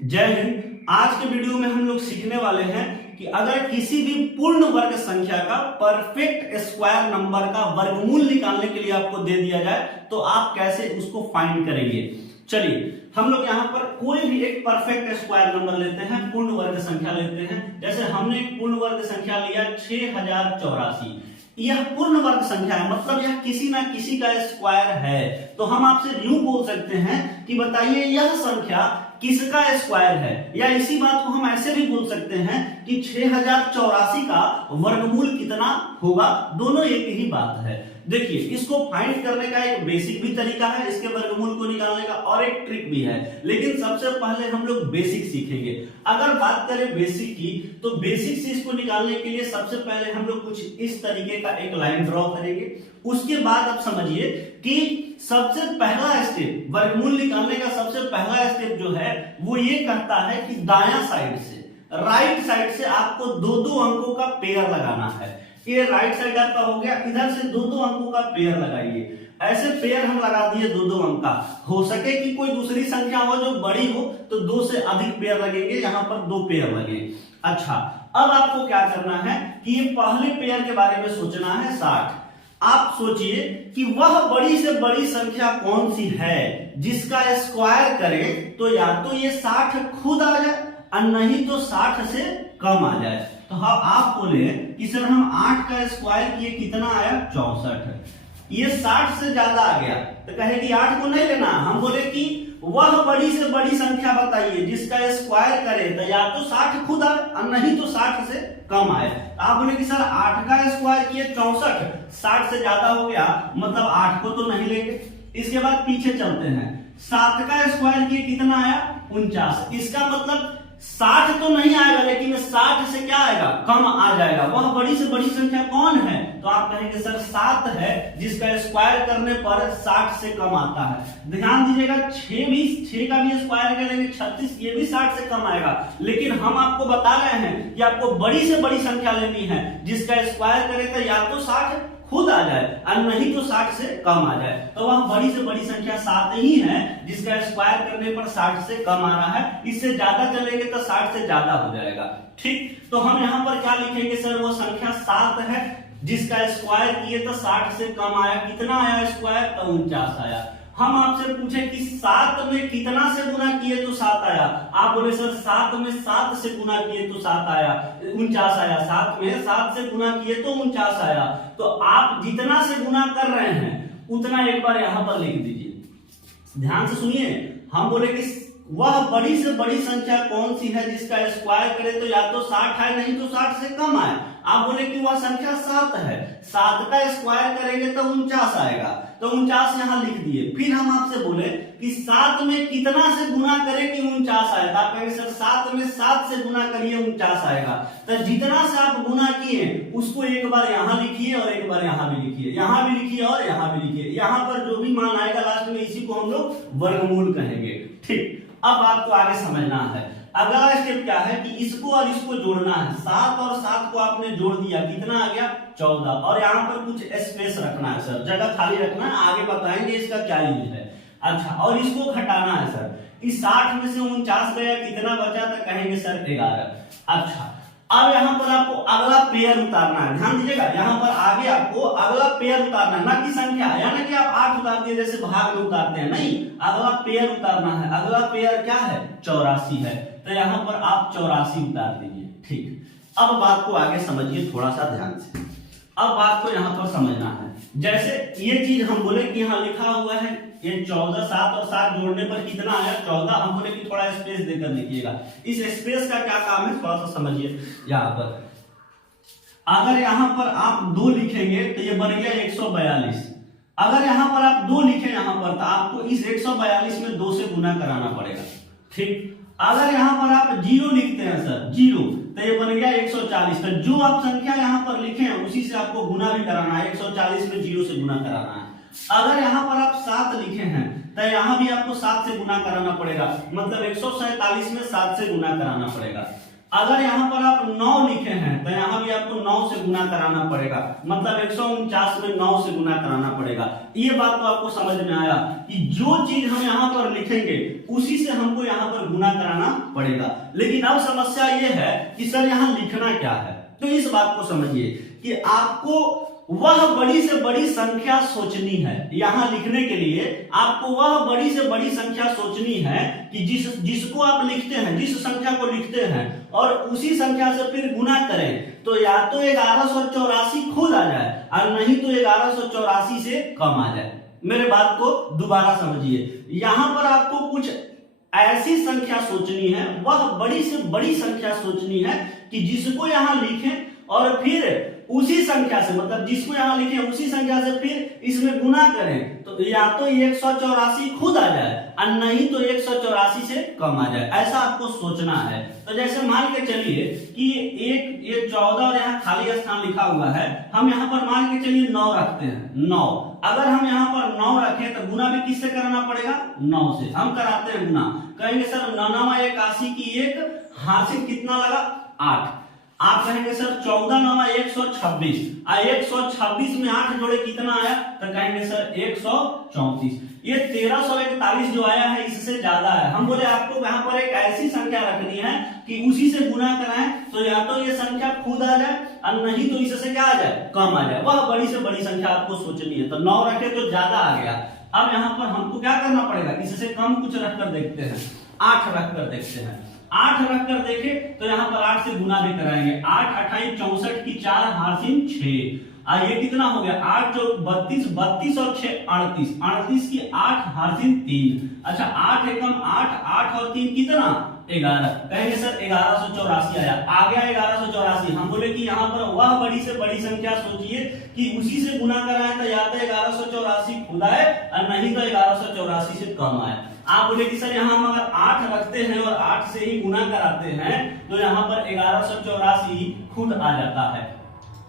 जय हिंद। आज के वीडियो में हम लोग सीखने वाले हैं कि अगर किसी भी पूर्ण वर्ग संख्या का परफेक्ट स्क्वायर नंबर का वर्गमूल निकालने के लिए आपको दे दिया जाए तो आप कैसे उसको फाइंड करेंगे। चलिए हम लोग यहाँ पर कोई भी एक परफेक्ट स्क्वायर नंबर लेते हैं, पूर्ण वर्ग संख्या लेते हैं। जैसे हमने एक पूर्ण वर्ग संख्या लिया 6084। यह पूर्ण वर्ग संख्या है, मतलब यह किसी ना किसी का स्क्वायर है। तो हम आपसे यूं बोल सकते हैं कि बताइए यह संख्या किसका स्क्वायर है, या इसी बात को हम ऐसे भी बोल सकते हैं कि 6084 का वर्गमूल कितना होगा। दोनों एक ही बात है। देखिए इसको फाइंड करने का एक बेसिक भी तरीका है, इसके वर्गमूल को निकालने का, और एक ट्रिक भी है। लेकिन सबसे पहले हम लोग बेसिक सीखेंगे। अगर बात करें बेसिक की, तो बेसिक से इसको निकालने के लिए सबसे पहले हम लोग कुछ इस तरीके का एक लाइन ड्रॉ करेंगे। उसके बाद आप समझिए कि सबसे पहला स्टेप वर्गमूल निकालने का, सबसे पहला स्टेप जो है वो ये कहता है कि दायां साइड से राइट साइड से आपको दो दो अंकों का पेयर लगाना है। ये राइट साइड आपका हो गया, इधर से दो दो अंकों का पेयर लगाइए। ऐसे पेयर हम लगा दिए दो दो अंक का। हो सके कि कोई दूसरी संख्या हो जो बड़ी हो तो दो से अधिक पेयर लगेंगे, यहाँ पर दो पेयर लगे। अच्छा, अब आपको क्या करना है कि ये पहले पेयर के बारे में सोचना है 60। आप सोचिए कि वह बड़ी से बड़ी संख्या कौन सी है जिसका स्क्वायर करें तो या तो ये 60 खुद आ जाए और नहीं तो 60 से कम आ जाए। तो हाँ, आप बोले कि सर हम 8 का स्क्वायर किए, कितना आया 64। ये 60 से ज्यादा आ गया तो कहे कि 8 को नहीं लेना। हम बोले कि वह बड़ी से बड़ी संख्या बताइए जिसका स्क्वायर करे तो या तो 60 खुद आए और नहीं तो 60 से कम आए। आप बोले कि सर 8 का स्क्वायर किए 64, 60 से ज्यादा हो गया, मतलब 8 को तो नहीं लेंगे। इसके बाद पीछे चलते हैं, 7 का स्क्वायर किए कितना आया 49। इसका मतलब 60 तो नहीं आएगा, लेकिन 60 से क्या आएगा, कम आ जाएगा। वह बड़ी से बड़ी संख्या कौन है, तो आप कहेंगे सर 7 है जिसका स्क्वायर करने पर 60 से कम आता है। ध्यान दीजिएगा 6 का भी स्क्वायर करेंगे 36, ये भी 60 से कम आएगा। लेकिन हम आपको बता रहे हैं कि आपको बड़ी से बड़ी संख्या लेनी है जिसका स्क्वायर करे तो या तो 60 खुद आ जाए और नहीं तो 60 से कम आ जाए। तो वह बड़ी से बड़ी संख्या 7 ही है जिसका स्क्वायर करने पर 60 से कम आ रहा है। इससे ज्यादा चलेंगे तो 60 से ज्यादा हो जाएगा। ठीक, तो हम यहाँ पर क्या लिखेंगे सर, वो संख्या 7 है जिसका स्क्वायर किए तो 60 से कम आया। कितना आया स्क्वायर, तो 49 आया। हम आपसे पूछे कि 7 में कितना से गुना किए तो 7 आया। आप बोले सर 7 में 7 से गुना किए तो 7 आया, 49 आया। 7 में 7 से गुना किए तो 49 आया। तो आप जितना से गुना कर रहे हैं उतना एक बार यहां पर लिख दीजिए। ध्यान से सुनिए, हम बोले कि वह बड़ी से बड़ी संख्या कौन सी है जिसका स्क्वायर करे तो या तो 60 आए नहीं तो 60 से कम आए। आप बोले कि वह संख्या 7 है, 7 का स्क्वायर करेंगे तो 49 आएगा, तो 49 यहां लिख दिए। फिर हम आपसे बोले कि 7 में कितना से गुना करें कि 49 आएगा। आप कहेंगे सर 7 में 7 से गुना करिए 49 आएगा। तो जितना से आप गुना किए उसको एक बार यहां लिखिए और एक बार यहां भी लिखिए, यहां भी लिखिए और यहां भी लिखिए। यहां पर जो भी मान आएगा लास्ट में इसी को हम लोग वर्गमूल कहेंगे। ठीक, अब आपको आगे समझना है। अगला स्टेप क्या है कि इसको और इसको जोड़ना है। 7 और 7 को आपने जोड़ दिया, कितना आ गया 14। और यहाँ पर कुछ स्पेस रखना है सर, जगह खाली रखना है, आगे बताएंगे इसका क्या यूज है। अच्छा, और इसको घटाना है सर। इस 60 में से 49 गया, कितना बचा था, कहेंगे सर 11। अच्छा, अब यहाँ पर आपको अगला पेयर उतारना है। ध्यान दीजिएगा, यहाँ पर आगे आपको अगला पेयर उतारना है, ना कि संख्या, यानी कि आप 8 उतार दिए जैसे भाग में उतारते हैं, नहीं, अगला पेयर उतारना है। अगला पेयर क्या है, 84 है, तो यहाँ पर आप 84 उतार दीजिए। ठीक, अब बात को आगे समझिए थोड़ा सा ध्यान से। अब बात को यहाँ पर समझना है। जैसे ये चीज हम बोले कि यहाँ लिखा हुआ है ये 14, 7 और 7 जोड़ने पर कितना आया 14। हम बोले कि थोड़ा स्पेस देकर लिखिएगा। इस स्पेस का क्या काम है थोड़ा सा समझिए। यहाँ पर अगर यहाँ पर आप 2 लिखेंगे तो ये बन गया 142। अगर यहाँ पर आप 2 लिखे यहाँ पर तो आपको इस 142 में 2 से गुना कराना पड़ेगा। ठीक, अगर यहाँ पर आप 0 लिखते हैं सर, 0, तो ये बन गया 140। तो जो आप संख्या यहाँ पर लिखे हैं उसी से आपको गुना भी कराना है। 140 में 0 से गुना कराना है। अगर यहाँ पर आप 7 लिखे हैं तो यहाँ भी आपको 7 से गुना कराना पड़ेगा, मतलब 147 में 7 से गुना कराना पड़ेगा। अगर यहाँ पर आप 9 लिखे हैं तो यहाँ भी आपको 9 से गुना कराना पड़ेगा, मतलब 149 में 9 से गुना कराना पड़ेगा। ये बात तो आपको समझ में आया कि जो चीज हम यहाँ पर लिखेंगे उसी से हमको यहाँ पर गुना कराना पड़ेगा। लेकिन अब समस्या ये है कि सर यहाँ लिखना क्या है, तो इस बात को समझिए कि आपको वह बड़ी से बड़ी संख्या सोचनी है। यहां लिखने के लिए आपको वह बड़ी से बड़ी संख्या सोचनी है कि जिसको आप लिखते हैं, जिस संख्या को लिखते हैं और उसी संख्या से फिर गुना करें, तो या तो 1184 खुद आ जाए और नहीं तो 1184 से कम आ जाए। मेरे बात को दोबारा समझिए, यहां पर आपको कुछ ऐसी संख्या सोचनी है, वह बड़ी से बड़ी संख्या सोचनी है कि जिसको यहां लिखें और फिर उसी संख्या से, मतलब जिसको यहां लिखे उसी संख्या से फिर इसमें गुना करें, तो या तो 184 खुद आ जाए और नहीं तो 184 से कम आ जाए। ऐसा आपको सोचना है। तो जैसे मान के चलिए कि ये 14 और यहाँ खाली स्थान लिखा हुआ है, हम यहाँ पर मान के चलिए 9 रखते हैं। 9 अगर हम यहाँ पर 9 रखें तो गुना भी किससे कराना पड़ेगा? 9 से। हम कराते हैं गुना, कहेंगे सर 9 81 की 1 हासिल कितना लगा? 8। आप कहेंगे सर 14 9 126, 126 में 8 जोड़े कितना आया? तो कहेंगे सर 134। ये 1341 जो आया है इससे ज्यादा है। हम बोले आपको यहाँ पर एक ऐसी संख्या रखनी है कि उसी से गुना कराएं, तो या तो ये संख्या खुद आ जाए और नहीं तो इससे क्या आ जाए? कम आ जाए। वह बड़ी से बड़ी संख्या आपको सोचनी है। तो 9 रखे तो ज्यादा आ गया। अब यहाँ पर हमको क्या करना पड़ेगा? इससे कम कुछ रखकर देखते हैं, 8 रखकर देखते हैं। 8 रख कर देखे तो यहाँ पर 8 से गुना भी कराएंगे। 8 28 64 की 4 हासिल 6, ये कितना हो गया? 8 जो 32, 32 और 6 38, 38 की 8 हासिल 3। अच्छा 8 एकम 8, 8 और 3 कितना? 11। कहेंगे सर 1184 आया। आ गया 1184। हम बोले कि यहाँ पर वह बड़ी से बड़ी संख्या सोचिए कि उसी से गुना कराएं, तो या तो 1184 खुद आए और नहीं तो 1184 से कम आए। आप बोले कि सर यहाँ हम अगर 8 रखते हैं और 8 से ही गुना कराते हैं तो यहाँ पर 1184 खुद आ जाता है।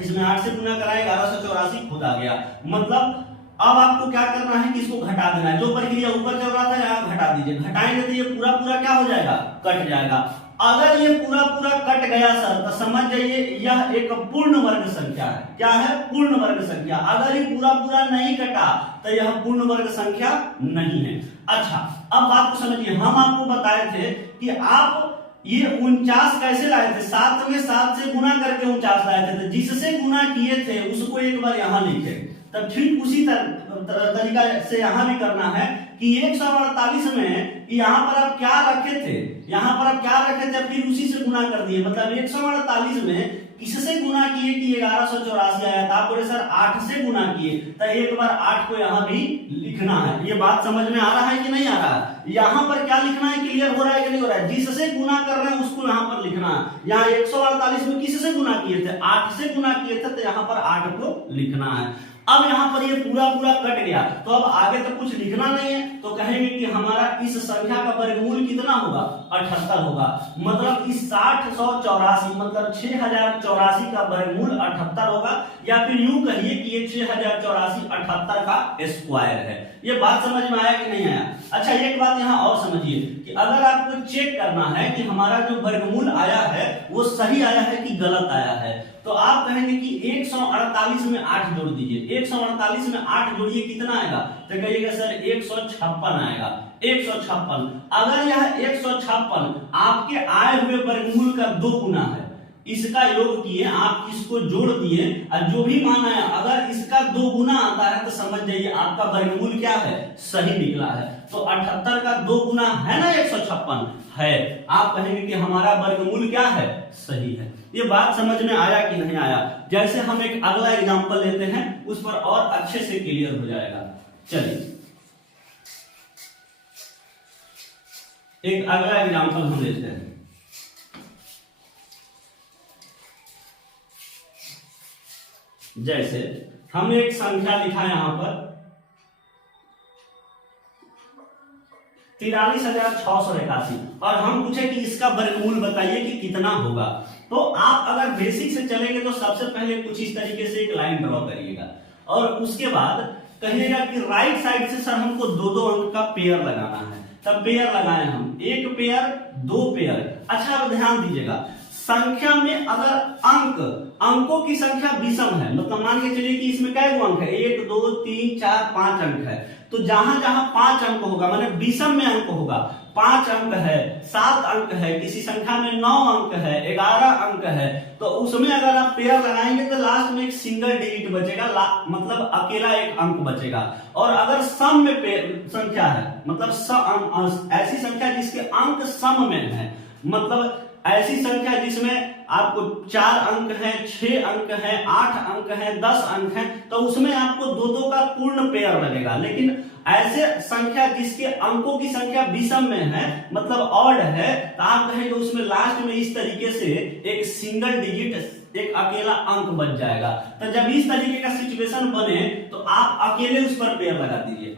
इसमें 8 से गुना कराए 1184 खुद आ गया। मतलब अब आपको क्या करना है कि इसको घटा देना है। जो प्रक्रिया ऊपर चल रहा था यहाँ घटा दीजिए। घटाएंगे तो ये पूरा पूरा क्या हो जाएगा? कट जाएगा। अगर ये पूरा पूरा कट गया सर तो समझ जाइए यह एक पूर्ण वर्ग संख्या है। क्या है? पूर्ण वर्ग संख्या। अगर ये पूरा पूरा नहीं कटा तो यह पूर्ण वर्ग संख्या नहीं है। अच्छा अब बात को समझिए, हम आपको बताए थे कि आप ये 49 कैसे लाए थे? 7 में 7 से गुना करके 49 लाए थे। तो जिससे गुना किए थे उसको एक बार यहाँ लिखे, तब ठीक उसी तरीका से यहाँ भी करना है कि 148 में यहाँ पर आप क्या रखे थे? यहाँ पर आप क्या रखे थे? फिर उसी से गुना कर दिए। मतलब 148 में किससे गुना किए कि 1184 आया था? आप बोले सर 8 से गुना किए, तो एक बार 8 को यहाँ भी लिखना है। ये बात समझ में आ रहा है कि नहीं आ रहा है? यहाँ पर क्या लिखना है? क्लियर हो रहा है कि नहीं हो रहा है? जिससे गुना कर रहे हैं उसको यहाँ पर लिखना है। यहाँ 148 में किससे गुना किए थे? 8 से गुना किए थे, तो यहाँ पर 8 को लिखना है। अब यहाँ पर ये पूरा पूरा कट गया, तो अब आगे तो कुछ लिखना नहीं है। तो कहेंगे कि हमारा इस संख्या का वर्गमूल कितना होगा? 78 होगा। मतलब इस 6084 मतलब 6084 का वर्गमूल 78 होगा, या फिर यूं कहिए कि ये 6084 78 का स्क्वायर है। ये बात समझ में आया कि नहीं आया? अच्छा एक बात यहाँ और समझिए कि अगर आपको चेक करना है कि हमारा जो वर्गमूल आया है वो सही आया है कि गलत आया है, तो आप कहेंगे कि 148 में 8 जोड़ दीजिए। 148 में 8 जोड़िए, कितना आएगा? तो कहिएगा सर 156 आएगा। 156। अगर यह 156 आपके आए हुए वर्गमूल का 2 गुना है, इसका योग किए, आप इसको जोड़ दिए और जो भी मान आया अगर इसका 2 गुना आता है तो समझ जाइए आपका वर्गमूल क्या है? सही निकला है। तो 78 का 2 गुना है ना 156 है। आप कहेंगे कि हमारा वर्गमूल क्या है? सही है। ये बात समझ में आया कि नहीं आया? जैसे हम एक अगला एग्जांपल लेते हैं, उस पर और अच्छे से क्लियर हो जाएगा। चलिए एक अगला एग्जांपल हम लेते हैं। जैसे हम एक संख्या लिखा यहां पर 43,681 और हम पूछे कि इसका वर्गमूल बताइए कि कितना होगा। तो आप अगर बेसिक से चलेंगे तो सबसे पहले कुछ इस तरीके से एक लाइन ड्रॉ करिएगा और उसके बाद कहिएगा कि राइट साइड से सर हमको 2-2 अंक का पेयर लगाना है। तब पेयर लगाए हम, 1 पेयर 2 पेयर। अच्छा अब ध्यान दीजिएगा, संख्या में अगर अंकों की संख्या विषम है, मतलब मान के चलिए कि इसमें क्या अंक है, 1 2 3 4 5 अंक है, तो जहां जहां 5 अंक होगा माने विषम में अंक होगा, 5 अंक है, 7 अंक है, किसी संख्या में 9 अंक है, 11 अंक है, तो उसमें अगर आप पेयर लगाएंगे तो लास्ट में एक सिंगल डिजिट बचेगा, मतलब अकेला एक अंक बचेगा। और अगर सम में संख्या है, मतलब ऐसी संख्या जिसके अंक सम में है, मतलब ऐसी संख्या जिसमें आपको 4 अंक है, 6 अंक है, 8 अंक है, 10 अंक है, तो उसमें आपको दो का पूर्ण पेयर लगेगा। लेकिन ऐसे संख्या जिसके अंकों की संख्या विषम में है, मतलब ऑड है, तो आप कहेंगे उसमें लास्ट में इस तरीके से एक सिंगल डिजिट, एक अकेला अंक बच जाएगा। तो जब इस तरीके का सिचुएशन बने तो आप अकेले उस पर पेयर लगा दीजिए,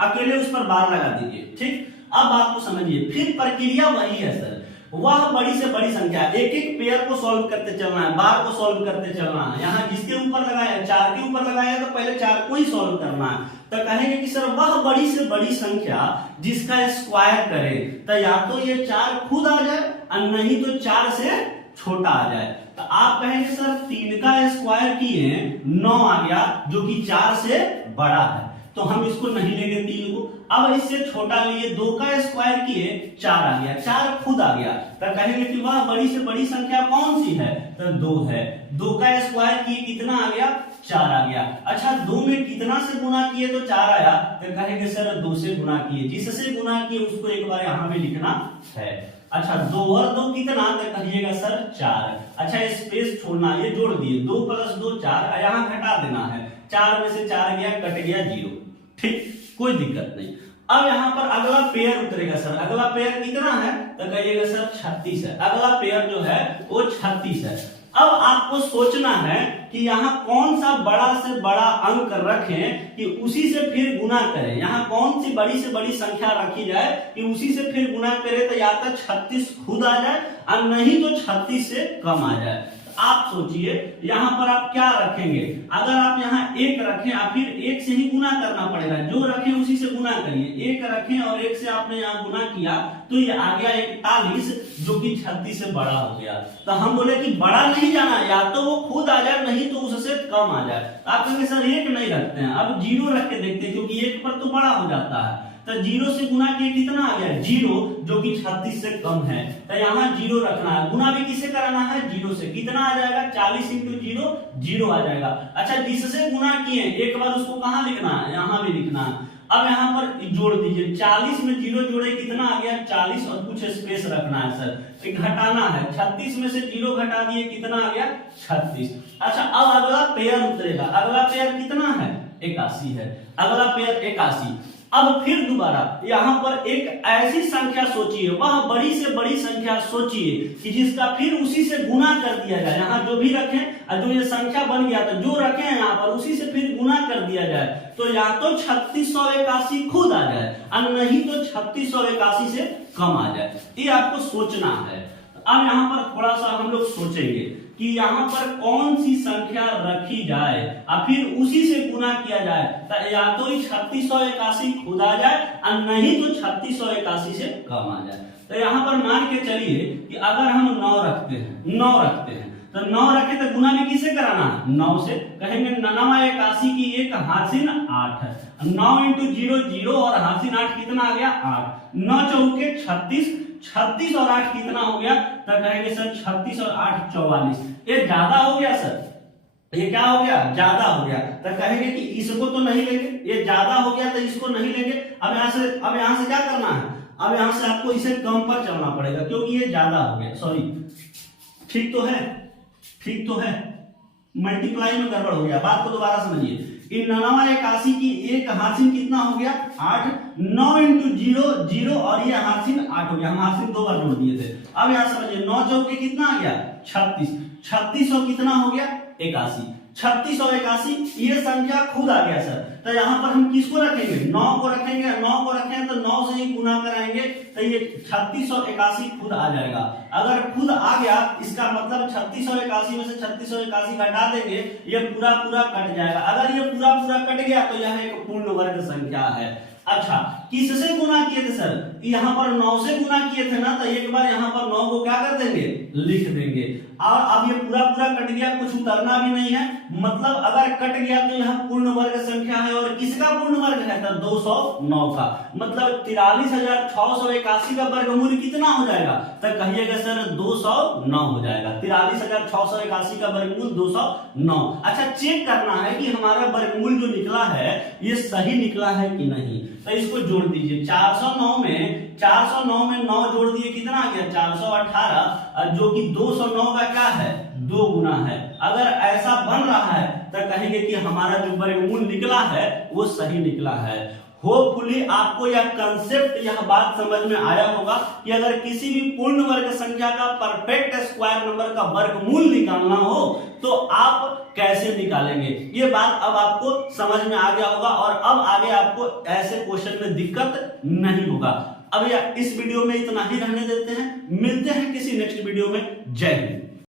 अकेले उस पर बार लगा दीजिए। ठीक, अब बात को समझिए, फिर प्रक्रिया वही है सर, वह बड़ी से बड़ी संख्या, एक एक पेयर को सॉल्व करते चलना है, बार को सॉल्व करते चलना है। यहाँ जिसके ऊपर लगाया 4 के ऊपर लगाया तो पहले 4 को ही सॉल्व करना है। तो कहेंगे कि सर वह बड़ी से बड़ी संख्या जिसका स्क्वायर करे, तो या तो ये 4 खुद आ जाए और नहीं तो 4 से छोटा आ जाए। तो आप कहेंगे सर 3 का स्क्वायर किए 9 आ गया, जो कि 4 से बड़ा है, तो हम इसको नहीं लेंगे 3 को। अब इससे छोटा लिए 2 का स्क्वायर किए 4 आ गया, 4 खुद आ गया, तो कहेंगे कि वह बड़ी से बड़ी संख्या कौन सी है, तो 2 है। 2 का स्क्वायर किए कितना आ गया, 4 आ गया। अच्छा 2 में कितना से गुना किए तो 4 आया, तो कहेंगे सर 2 से गुना किए, जिससे गुना किए उसको एक बार यहाँ पे लिखना है। अच्छा 2 और 2 कितना, तो कहिएगा सर 4। अच्छा स्पेस छोड़ना, ये जोड़ दिए 2 + 2 4, यहाँ घटा देना है, 4 में से 4 गया, कट गया 0। ठीक, कोई दिक्कत नहीं। अब यहाँ पर अगला पेयर उतरेगा सर, अगला पेयर कितना है, तो कहिएगा सर 36 है, अगला पेयर जो है वो 36 है। अब आपको सोचना है कि यहाँ कौन सा बड़ा से बड़ा अंक रखें कि उसी से फिर गुना करें, यहाँ कौन सी बड़ी से बड़ी संख्या रखी जाए कि उसी से फिर गुना करें, तो या तो 36 खुद आ जाए और नहीं तो 36 से कम आ जाए। आप सोचिए यहाँ पर आप क्या रखेंगे, अगर आप यहाँ 1 रखें और फिर 1 से ही गुना करना पड़ेगा, जो रखें उसी से गुना करिए, 1 रखें और 1 से आपने यहाँ गुना किया तो ये आ गया 41, जो कि 36 से बड़ा हो गया। तो हम बोले कि बड़ा नहीं जाना, या तो वो खुद आ जाए नहीं तो उससे कम आ जाए। आप कहेंगे सर 1 नहीं रखते हैं, अब 0 रख के देखते हैं, क्योंकि 1 पर तो बड़ा हो जाता है। तो 0 से गुना किए कितना आ गया, 0, जो कि 36 से कम है, तो यहाँ 0 रखना है। गुना भी किसे कराना है, 0 से, कितना आ जाएगा, 40 × 0, 0 आ जाएगा। अच्छा जिससे गुना किए एक बार उसको कहाँ लिखना है, यहाँ भी लिखना है। अब यहाँ पर जोड़ दीजिए, 40 में 0 जोड़े कितना आ गया, 40, और कुछ स्पेस रखना है सर, घटाना है, 36 में से 0 घटा दिए कितना आ गया, 36। अच्छा अब अगला पेयर उतरेगा, अगला पेयर कितना है, 81 है, अगला पेयर 81। अब फिर दोबारा यहाँ पर एक ऐसी संख्या सोचिए, वह बड़ी से बड़ी संख्या सोचिए कि जिसका फिर उसी से गुना कर दिया जाए, यहाँ जो भी रखें और जो ये संख्या बन गया तो जो रखें यहाँ पर उसी से फिर गुना कर दिया जाए, तो या तो 3681 खुद आ जाए और नहीं तो 3681 से कम आ जाए। ये आपको सोचना है। अब यहाँ पर थोड़ा सा हम लोग सोचेंगे कि यहाँ पर कौन सी संख्या रखी जाए और फिर उसी से गुना किया जाए, तो या तो 3681 खुद आ जाए और नहीं तो 3681 से कम आ जाए। तो यहाँ पर मान के चलिए कि अगर हम 9 रखते हैं तो 9 रखे तो गुना भी किसे कराना है, 9 से। कहेंगे 9 81 की 1 हासिन 8, 9 × 0 0 और हासिन 8 कितना आ गया, 8, 9 चौके 36, 36 और 8 कितना हो गया, तो कहेंगे सर 36 और 8 44। ये ज्यादा हो गया सर, ये क्या हो गया, ज्यादा हो गया। तो कहेंगे कि इसको तो नहीं लेंगे, ये ज्यादा हो गया तो इसको नहीं लेंगे। अब यहाँ से क्या करना है, अब यहाँ से आपको इसे कम पर चलना पड़ेगा क्योंकि ये ज्यादा हो गया। सॉरी, ठीक तो है, मल्टीप्लाई में गड़बड़ हो गया। बात को दोबारा समझिए, 9 81 की 1 हासिन कितना हो गया, 8, 9 × 0 0 और ये हासिन 8 हो गया, हम हासिन 2 बार जोड़ दिए थे। अब यहाँ समझिए 9 चौके कितना आ गया, 36, 36 और कितना हो गया, 81, 36 और 81 ये संख्या खुद आ गया सर। तो यहाँ पर हम किसको रखेंगे, 9 को रखेंगे, 9 को रखें तो 9 से ही गुना कराएंगे तो ये 36 और 81 खुद आ जाएगा। अगर खुद आ गया इसका मतलब 36 और 81 में से 36 और 81 घटा देंगे, ये पूरा कट जाएगा। अगर ये पूरा कट गया तो यह एक पूर्ण वर्ग संख्या है। अच्छा किससे गुना किए थे सर, यहाँ पर 9 से गुना किए थे ना, तो एक बार यहाँ पर 9 को क्या कर देंगे, लिख देंगे। और अब ये पूरा पूरा कट गया, कुछ उतरना भी नहीं है, मतलब अगर कट गया तो यहाँ पूर्ण वर्ग संख्या है, और किसका पूर्ण वर्ग है, तो 209 का। मतलब 43,681 का वर्गमूल कितना हो जाएगा, तो कहिएगा सर 209 हो जाएगा। 43,681 का वर्गमूल 209। अच्छा, चेक करना है कि हमारा वर्गमूल जो निकला है ये सही निकला है कि नहीं, तो इसको जोड़ दीजिए। 409 में 9 जोड़ दिए, कितना आ गया, 418, जो कि 209 का क्या है, 2 गुना है। अगर ऐसा बन रहा है तो कहेंगे कि हमारा जो वर्गमूल निकला है वो सही निकला है। होपफुली आपको यह कंसेप्ट, यह बात समझ में आया होगा कि अगर किसी भी पूर्ण वर्ग संख्या का परफेक्ट स्क्वायर नंबर का वर्गमूल निकालना हो तो आप कैसे निकालेंगे। ये बात अब आपको समझ में आ गया होगा, और अब आगे आपको ऐसे क्वेश्चन में दिक्कत नहीं होगा। अब इस वीडियो में इतना ही रहने देते हैं, मिलते हैं किसी नेक्स्ट वीडियो में। जय हिंद।